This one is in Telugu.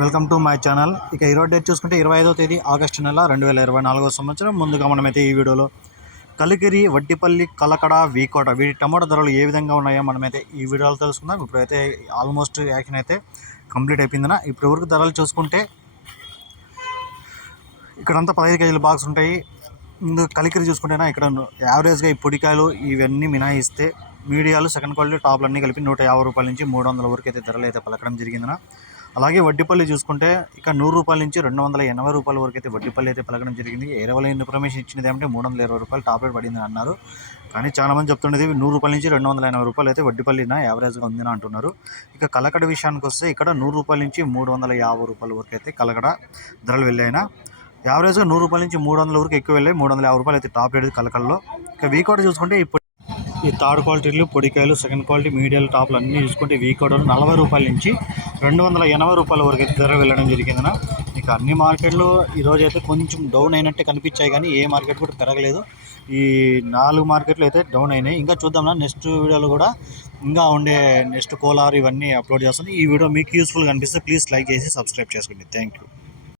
Welcome to my channel. ఇక ఈరోజు డేట్ చూసుకుంటే 25వ తేదీ ఆగస్టు నెల 2024 సంవత్సరం. ముందుగా మనమైతే ఈ వీడియోలో కలికిరి, వడ్డిపల్లి, కలకడ, వీకోట వీటి టమాటా ధరలు ఏ విధంగా ఉన్నాయో మనమైతే ఈ వీడియోలో తెలుసుకుందాం. ఇప్పుడైతే ఆల్మోస్ట్ యాక్షన్ అయితే కంప్లీట్ అయిపోయిందన్న. ఇప్పుడు వరకు ధరలు చూసుకుంటే ఇక్కడంతా 15 కేజీల బాక్స్ ఉంటాయి. ముందు కలికిరి చూసుకుంటేనా ఇక్కడ యావరేజ్గా ఈ పొడికాయలు ఇవన్నీ మినాయిస్తే మీడియాలు, సెకండ్ క్వాలిటీ, టాప్లు అన్నీ కలిపి 150 రూపాయల నుంచి 300 వరకు అయితే ధరలు అయితే పలకడం జరిగిందన్న. అలాగే వడ్డిపల్లి చూసుకుంటే ఇక 100 రూపాయల నుంచి 280 రూపాయల వరకు అయితే వడ్డిపల్లి అయితే పలకడం జరిగింది. ఏరవల ఇన్ఫర్మేషన్ ఇచ్చినది ఏమంటే 320 రూపాయలు టాప్ రేట్ పడిందని అన్నారు. కానీ చాలామంది చెప్తున్నది 100 రూపాయల నుంచి 280 రూపాయలు అయితే వడ్డిపల్లిన యావరేజ్గా ఉందని అంటున్నారు. ఇక కలకడ విషయానికి వస్తే ఇక్కడ 100 రూపాయల నుంచి 350 రూపాయల వరకు అయితే కలకడ ధరలు వెళ్ళాయినా. యావరేజ్గా 100 రూపాయల నుంచి 300 వరకు ఎక్కువ వెళ్ళాయి. 350 రూపాయలు అయితే టాప్ రేట్ కలకడలో. ఇక వీకోట చూసుకుంటే ఇప్పుడు ఈ థర్డ్ క్వాలిటీలు, పొడికాయలు, సెకండ్ క్వాలిటీ, మీడియాలు, టాప్లు అన్నీ చూసుకుంటే వీకోటలు 40 రూపాయల నుంచి 280 రూపాయల వరకు అయితే ధర వెళ్ళడం జరిగిందన్న. ఇక అన్ని మార్కెట్లు ఈరోజు అయితే కొంచెం డౌన్ అయినట్టే కనిపించాయి, కానీ ఏ మార్కెట్ కూడా పెరగలేదు. ఈ 4 మార్కెట్లు అయితే డౌన్ అయినాయి. ఇంకా చూద్దాం, నెక్స్ట్ వీడియోలో కూడా ఇంకా ఉండే నెక్స్ట్ కోలార్ ఇవన్నీ అప్లోడ్ చేస్తాను. ఈ వీడియో మీకు యూస్ఫుల్గా అనిపిస్తే ప్లీజ్ లైక్ చేసి సబ్స్క్రైబ్ చేసుకోండి. Thank you.